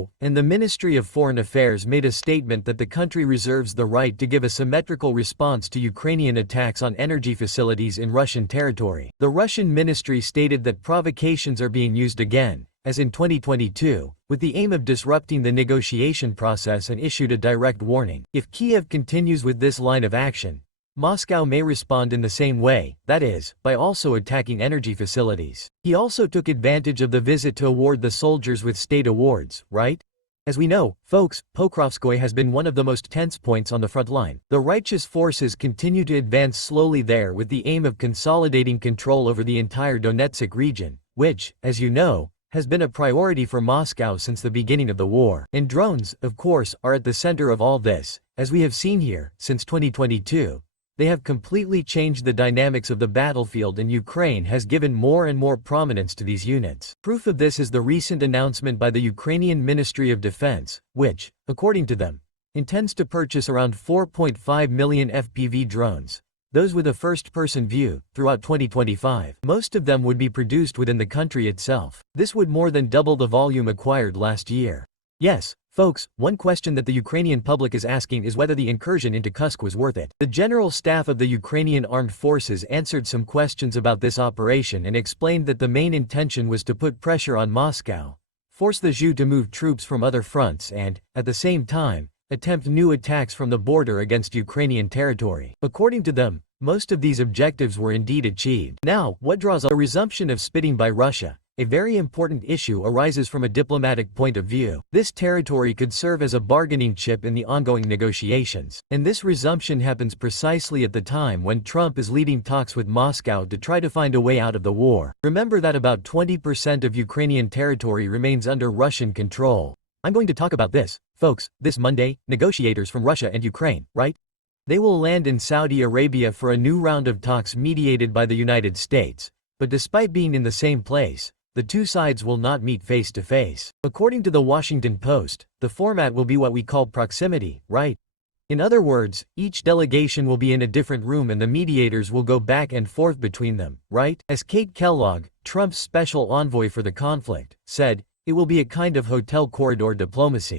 Oh, and the Ministry of Foreign Affairs made a statement that the country reserves the right to give a symmetrical response to Ukrainian attacks on energy facilities in Russian territory. The Russian ministry stated that provocations are being used again, as in 2022, with the aim of disrupting the negotiation process, and issued a direct warning. If Kiev continues with this line of action, Moscow may respond in the same way, that is, by also attacking energy facilities. He also took advantage of the visit to award the soldiers with state awards, right? As we know, folks, Pokrovskoye has been one of the most tense points on the front line. The righteous forces continue to advance slowly there with the aim of consolidating control over the entire Donetsk region, which, as you know, has been a priority for Moscow since the beginning of the war. And drones, of course, are at the center of all this, as we have seen here, since 2022. They have completely changed the dynamics of the battlefield, and Ukraine has given more and more prominence to these units. Proof of this is the recent announcement by the Ukrainian Ministry of Defense, which, according to them, intends to purchase around 4.5 million FPV drones, those with a first-person view, throughout 2025. Most of them would be produced within the country itself. This would more than double the volume acquired last year. Yes, folks, one question that the Ukrainian public is asking is whether the incursion into Kursk was worth it. The General Staff of the Ukrainian Armed Forces answered some questions about this operation and explained that the main intention was to put pressure on Moscow, force the ZHU to move troops from other fronts and, at the same time, attempt new attacks from the border against Ukrainian territory. According to them, most of these objectives were indeed achieved. Now, what draws a resumption of spitting by Russia? A very important issue arises from a diplomatic point of view. This territory could serve as a bargaining chip in the ongoing negotiations. And this resumption happens precisely at the time when Trump is leading talks with Moscow to try to find a way out of the war. Remember that about 20% of Ukrainian territory remains under Russian control. I'm going to talk about this, folks, this Monday. Negotiators from Russia and Ukraine, right? They will land in Saudi Arabia for a new round of talks mediated by the United States. But despite being in the same place, the two sides will not meet face to face. According to the Washington Post, the format will be what we call proximity, right? In other words, each delegation will be in a different room and the mediators will go back and forth between them, right? As Kate Kellogg, Trump's special envoy for the conflict, said, it will be a kind of hotel corridor diplomacy.